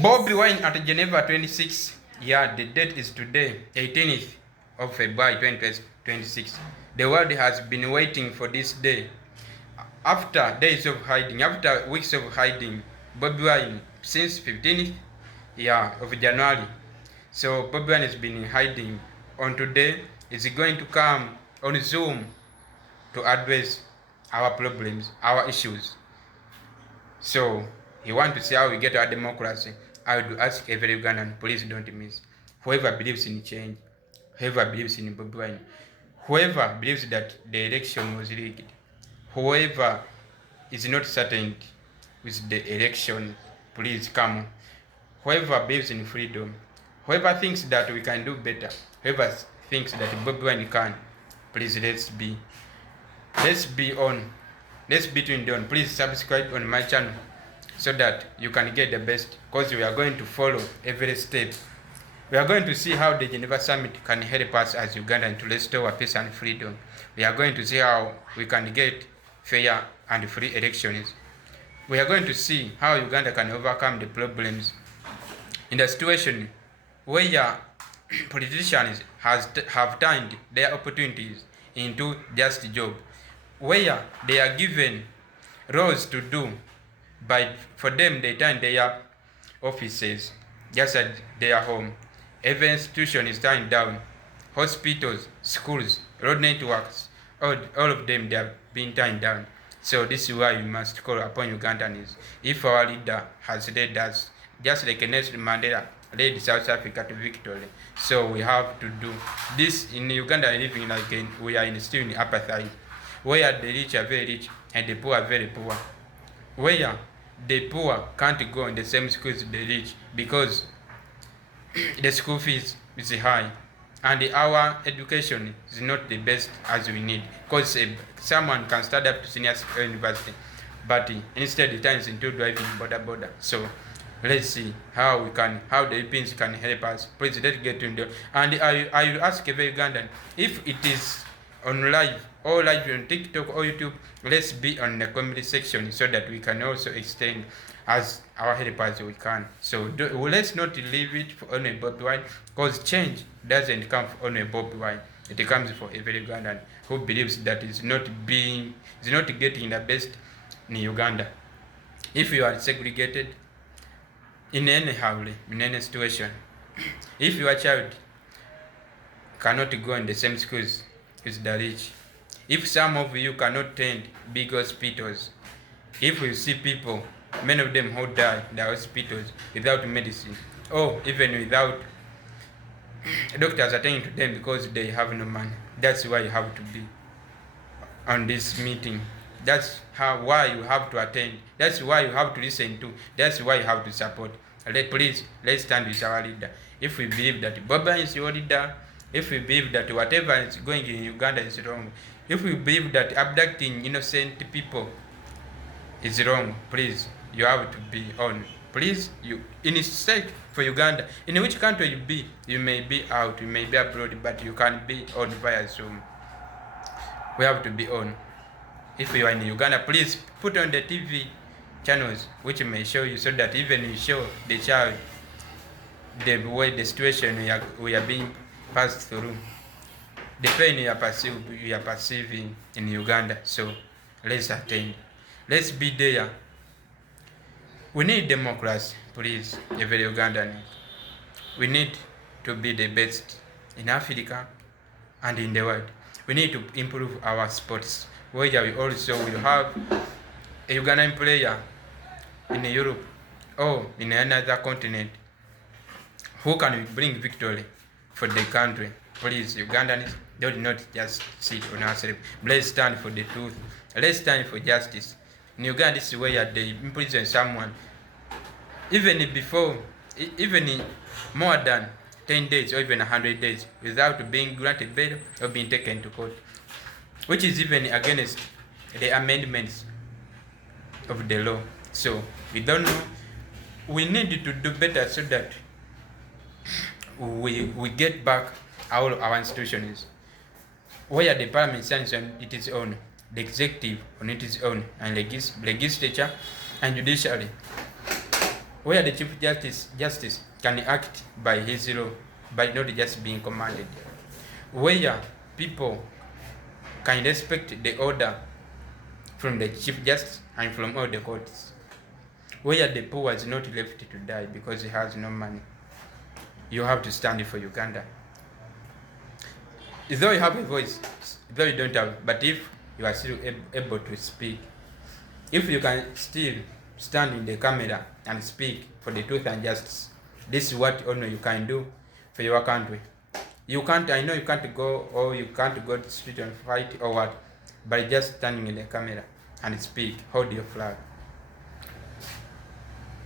Bobiwine at Geneva 26. Yeah, the date is today, 18th of February 2026. The world has been waiting for this day. After days of hiding, after weeks of hiding, Bobiwine since 15th, of January. So Bobiwine has been hiding. On today, is going to come on Zoom to address our problems, our issues. So he want to see how we get our democracy. I would ask every Ugandan, please don't miss. Whoever believes in change, whoever believes in Bobiwine, whoever believes that the election was rigged, whoever is not certain with the election, please come. Whoever believes in freedom, whoever thinks that we can do better, whoever thinks that Bobiwine can, please let's be on. Let's be tuned on. Please subscribe on my channel so that you can get the best, because we are going to follow every step. We are going to see how the Geneva Summit can help us as Ugandans to restore peace and freedom. We are going to see how we can get fair and free elections. We are going to see how Uganda can overcome the problems in the situation where politicians have turned their opportunities into just job, where they are given roles to do, but for them they turn their offices just at their home. Every institution is turned down. Hospitals, schools, road networks, all of them, they have been turned down. So this is why we must call upon Ugandans. If our leader has led us, just like Nelson Mandela led South Africa to victory, so we have to do this. In Uganda, living like we are still in apartheid, where the rich are very rich and the poor are very poor, where the poor can't go in the same schools as the rich because the school fees is high and our education is not the best as we need, because someone can start up to senior university, but instead it turns into driving border. So let's see how the Europeans can help us. Please let's get into it. And I will ask every Ugandan, if it is on live or live on TikTok or YouTube, let's be on the community section so that we can also extend as our help as we can. So let's not leave it for only Bobiwine, because change doesn't come for only Bobiwine. It comes for every Ugandan who believes that is not getting the best in Uganda. If you are segregated in any family, in any situation, if your child cannot go in the same schools as the rich, if some of you cannot attend big hospitals, if you see people, many of them who die in the hospitals without medicine, or even without doctors attending to them because they have no money, that's why you have to be on this meeting. That's why you have to attend. That's why you have to listen to. That's why you have to support. Please, let's stand with our leader. If we believe that Bobiwine is your leader, if we believe that whatever is going in Uganda is wrong, if we believe that abducting innocent people is wrong, please, you have to be on. Please, in sake for Uganda, in which country you be, you may be out, you may be abroad, but you can be on via Zoom. We have to be on. If you are in Uganda, please put on the TV channels which may show you, so that even you show the child the way the situation we are being passed through, the pain you are perceiving in Uganda. So let's attend. Let's be there. We need democracy, please, every Ugandan. We need to be the best in Africa and in the world. We need to improve our sports, where we also will have a Ugandan player in Europe or in another continent who can bring victory for the country. Please, Ugandans, do not just sit on ourselves. Let's stand for the truth. Let's stand for justice. In Uganda, this is where they imprison someone even more than 10 days or even 100 days without being granted bail or being taken to court, which is even against the amendments of the law. So we don't know. We need to do better so that we get back our institutions, where the parliament stands on its own, the executive on its own, and legislature and judiciary where the Chief Justice can act by his law, by not just being commanded, where people can respect the order from the Chief Justice and from all the courts, where the poor is not left to die because he has no money. You have to stand for Uganda. Though you have a voice, though you don't have, but if you are still able to speak, if you can still stand in the camera and speak for the truth and justice, this is what only you can do for your country. You can't, I know you can't go, or you can't go to the street and fight or what, but just standing in the camera and speak, hold your flag,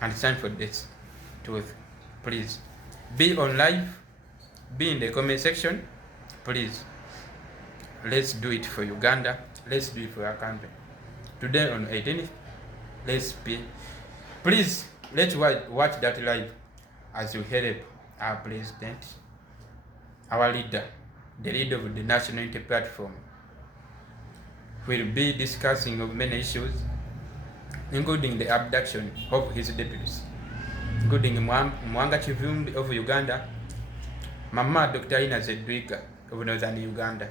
and stand for this truth. Please, be on live, be in the comment section, please. Let's do it for Uganda, let's do it for our country. Today on 18th, let's be, please, let's watch that live as we help our president, our leader, the leader of the National Unity Platform. Will be discussing of many issues, including the abduction of his deputies, including Mwanga Kivumbi of Uganda, Mama Dr. Ina Zedwiga of Northern Uganda,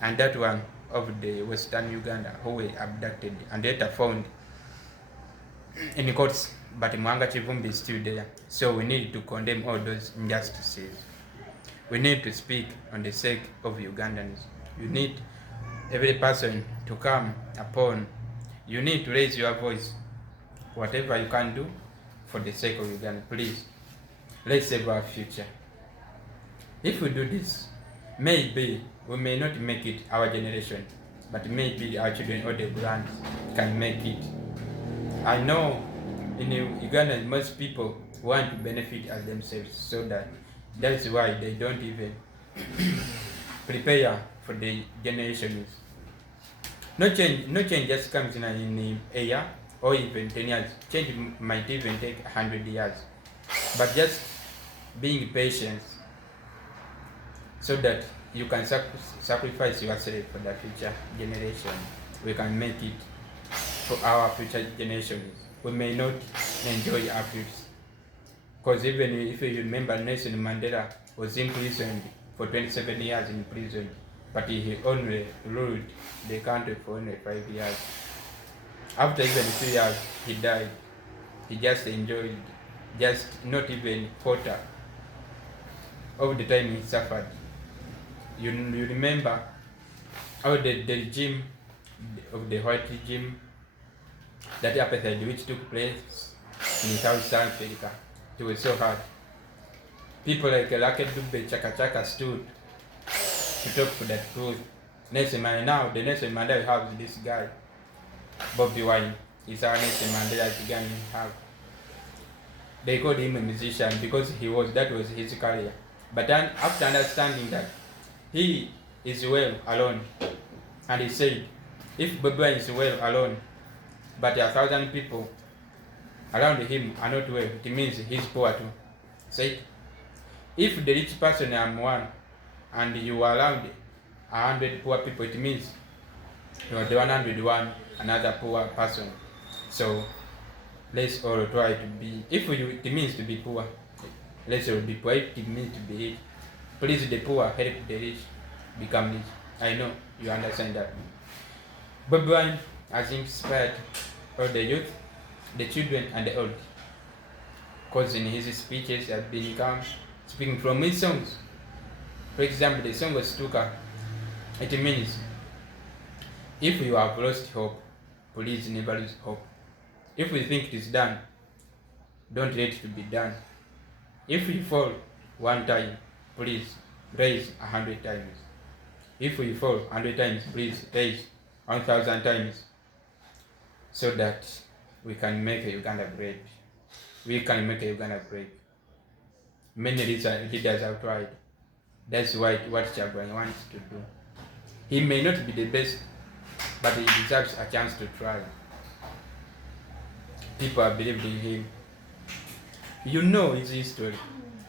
and that one of the Western Uganda who were abducted and later found in courts, but Mwanga Kivumbi is still there. So we need to condemn all those injustices. We need to speak on the sake of Ugandans. You need every person to come upon. You need to raise your voice. Whatever you can do for the sake of Uganda, please. Let's save our future. If we do this, maybe we may not make it, our generation, but maybe our children or the grands can make it. I know in Uganda most people want to benefit as themselves, so that's why they don't even prepare for the generations. No change just comes in a year or even 10 years. Change might even take 100 years. But just being patient so that you can sacrifice yourself for the future generation. We can make it for our future generations. We may not enjoy our future. Because even if you remember, Nelson Mandela was imprisoned for 27 years in prison, but he only ruled the country for only 5 years. After even 2 years, he died. He just enjoyed, just not even quarter of the time he suffered. You remember how the regime of the white regime, that apartheid which took place in South Africa, it was so hard. People like Lake Dube Chaka Chaka stood to talk for that truth. Nelson Mandela, now the Nelson Mandela has this guy, Bobiwine. He's our Nelson Mandela Kyagulanyi have. They called him a musician because that was his career. But then after understanding that he is well alone, and he said, if Bobiwine is well alone, but 1,000 people around him are not well, it means he's poor too. Say, if the rich person am one, and you are around 100 poor people, it means you are the 101 another poor person. So let's all try to be, if it means to be poor, let's all be poor. If it means to be rich, please the poor help the rich become rich. I know you understand that. Bobiwine has inspired all the youth, the children and the old, because in his speeches have become speaking from his songs. For example, the song of Stuka, it means if you have lost hope, please never lose hope. If you think it is done, don't let it be done. If you fall one time, please raise 100 times. If you fall 100 times, please raise 1,000 times, so that we can make Uganda great. We can make Uganda great. Many leaders have tried. That's what Kyagulanyi wants to do. He may not be the best, but he deserves a chance to try. People have believed in him. You know his history.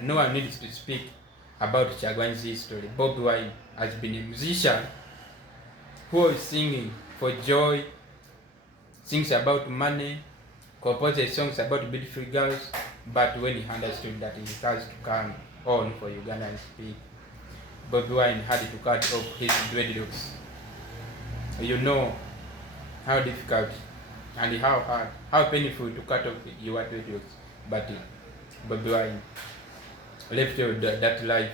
No one needs to speak about Kyagulanyi's history. Bobiwine has been a musician who is singing for joy, sings about money, composed songs about beautiful girls, but when he understood that he has to come on for Uganda and speak, Bobiwine had to cut off his dreadlocks. You know how difficult and how hard, how painful to cut off your dreadlocks, but Bobiwine left that life.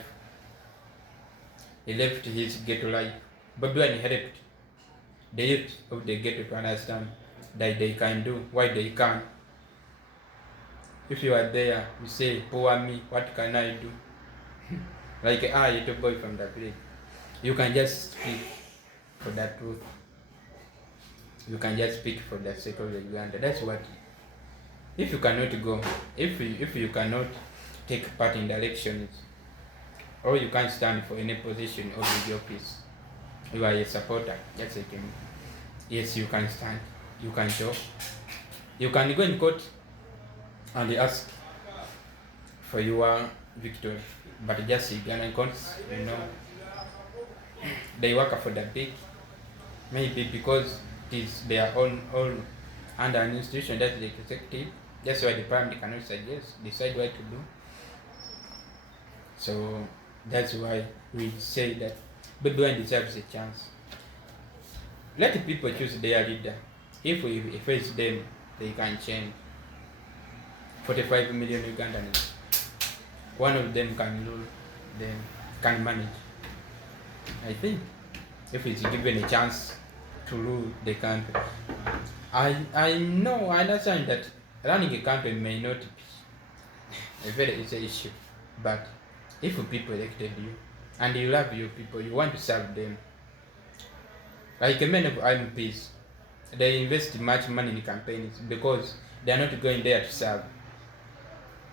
He left his ghetto life. Bobiwine helped the youth of the ghetto to understand that they can do what they can. If you are there, you say, poor me, what can I do? Like a little boy from the village. You can just speak for the truth. You can just speak for the sake of the Uganda. That's what. If you cannot go, if you cannot take part in the elections, or you can't stand for any position of the office, you are a supporter. That's like yes, you can stand. You can talk. You can go in court and ask for your victory. But just Ugandan courts, they work for the big. Maybe because it is their own under an institution that the executive. That's why the parliament cannot decide what to do. So that's why we say that Bobiwine deserves a chance. Let the people choose their leader. If we face them, they can change. 45 million Ugandans. One of them can rule, then can manage. I think if it's given a chance to rule the country. I know, I understand that running a country may not be a very easy issue, but if people elected you and you love your people, you want to serve them. Like many of MPs, they invest much money in campaigns because they are not going there to serve,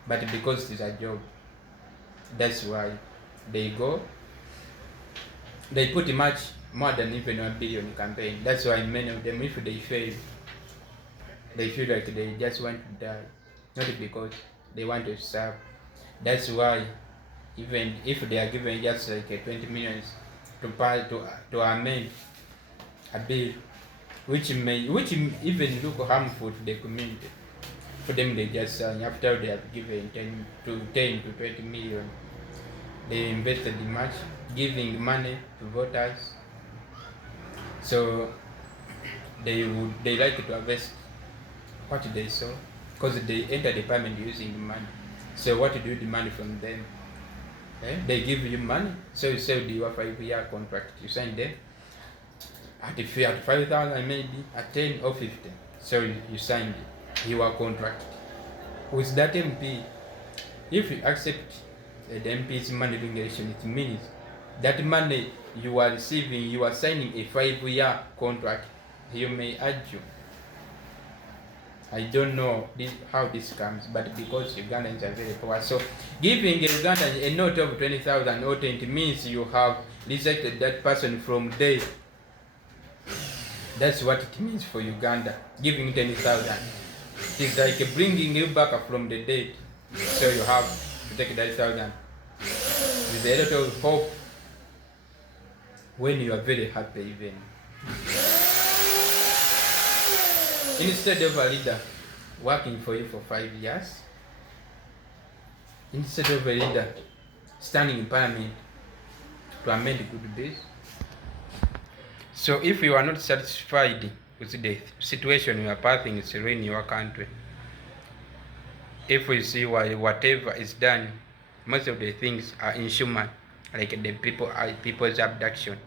but because it is a job. That's why they go. They put much more than even 1 billion in campaign. That's why many of them, if they fail, they feel like they just want to die, not because they want to serve. That's why even if they are given just like 20 million to amend a bill, which even look harmful to the community, for them they just after they have given 10 to 20 million, they invested much, giving money to voters. So they like to invest what they saw, because they enter the parliament using the money. So what do you demand from them? They give you money, so you sell your 5-year contract. You sign them at 5,000, maybe at 10 or 15. So you signed your contract with that MP. If you accept the MP's money during election, it means that money you are receiving, you are signing a 5-year contract. You may argue, I don't know how this comes, but because Ugandans are very poor, so giving Ugandans a note of 20,000 or 20 means you have rejected that person from there. That's what it means for Uganda. Giving 10,000, it's like bringing you back from the dead. So you have to take that 1,000 with a lot of hope when you are very happy even. Instead of a leader working for you for 5 years, instead of a leader standing in parliament to amend good bills. So if you are not satisfied with the situation you are passing through in your country, if we see whatever is done, most of the things are inhuman, like the people's abduction.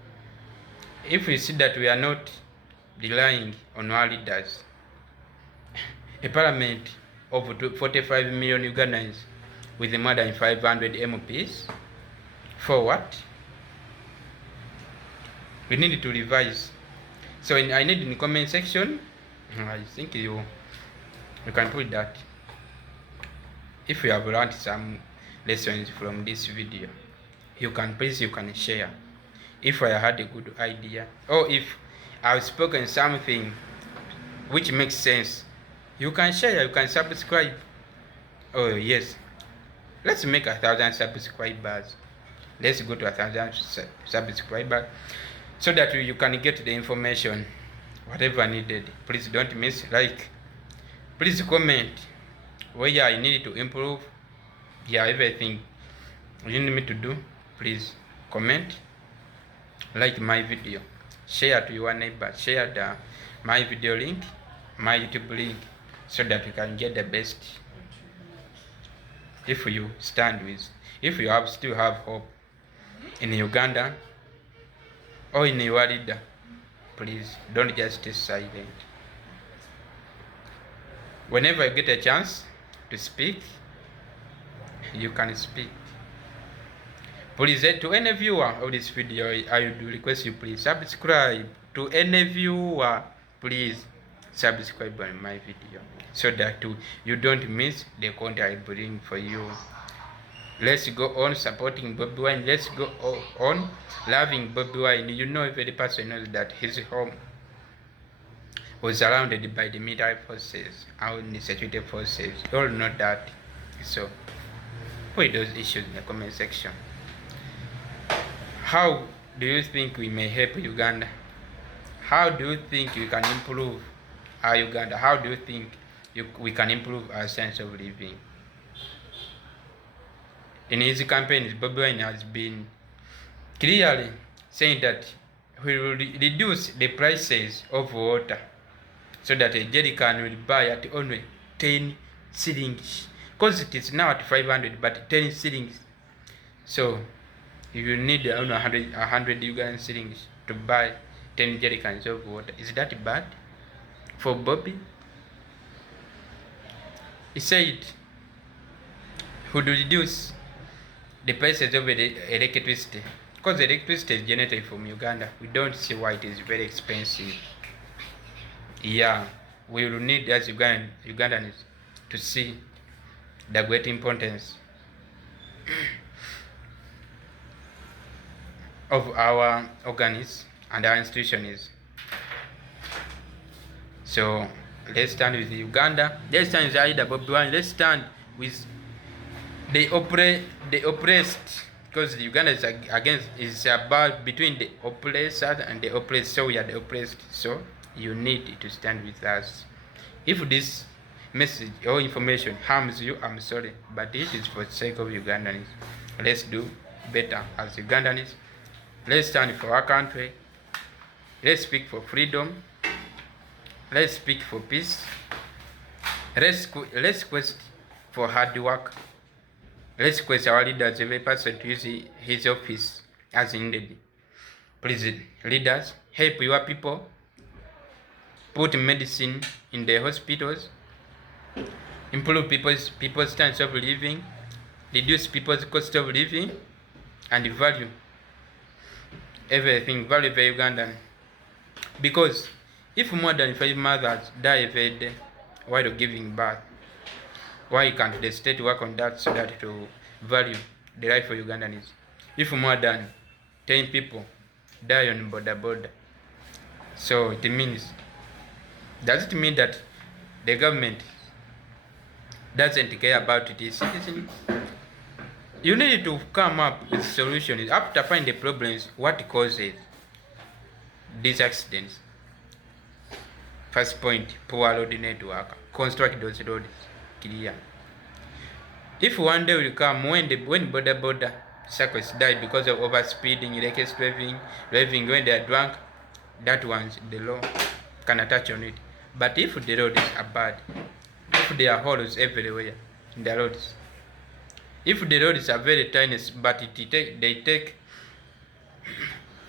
If we see that we are not relying on our leaders, a parliament of 45 million Ugandans with more than 500 MPs, for what? We need to revise. So I need in the comment section, I think you can put that. If you have learned some lessons from this video, you can share. If I had a good idea, or if I've spoken something which makes sense, you can share, you can subscribe. Oh yes, let's make 1,000 subscribers. Let's go to 1,000 subscribers so that you can get the information whatever needed. Please don't miss, like, Please comment where I need to improve. Yeah, everything you need me to do. Please comment, like my video, share to your neighbor, share my video link, my YouTube link, so that you can get the best. If you still have hope in Uganda or in your leader, please don't just stay silent. Whenever you get a chance to speak, you can speak. Please, to any viewer of this video, I would request you please subscribe. To any viewer, please subscribe on my video so that you don't miss the content I bring for you. Let's go on supporting Bobiwine. Let's go on loving Bobiwine. You know, every person knows that his home was surrounded by the military forces and the security forces. You all know that. So put those issues in the comment section. How do you think we may help Uganda? How do you think we can improve our Uganda? How do you think we can improve our sense of living? In his campaign, Bobiwine has been clearly saying that we will reduce the prices of water so that a jerrycan will buy at only 10 shillings. Because it is now at 500, but 10 shillings. So you need 100 Ugandan shillings to buy 10 jerrycans of water. Is that bad for Bobby? He said he would reduce the prices of the electricity, because the electricity is generated from Uganda. We don't see why it is very expensive. Yeah, we will need as Ugandans to see the great importance of our organs and our institutions. So let's stand with Uganda. Let's stand with H.E Bobiwine. Let's stand with the oppressed, because Uganda is about between the oppressor and the oppressed. So we are the oppressed. So you need to stand with us. If this message or information harms you, I'm sorry, but it is for the sake of Ugandans. Let's do better as Ugandans. Let's stand for our country. Let's speak for freedom. Let's speak for peace. Let's quest for hard work. Let's quest our leaders, every person to use his office as needed. Please, leaders, help your people. Put medicine in the hospitals. Improve people's standards of living. Reduce people's cost of living. And value everything, value the Ugandan. Because if more than 5 mothers die every day while giving birth, why can't the state work on that so that to value the life of Ugandans? If more than 10 people die on border, so it means, does it mean that the government doesn't care about its citizens? You need to come up with solutions after find the problems, what causes these accidents. First point, poor road network. Construct those roads clear. If one day will come when border cyclists die because of overspeeding, reckless driving when they are drunk, that one's the law can touch on it. But if the roads are bad, if there are holes everywhere in the roads, if the roads are very tiny but they take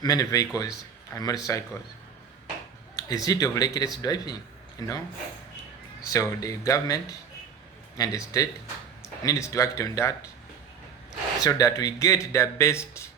many vehicles and motorcycles, is it of reckless driving? So the government and the state needs to act on that so that we get the best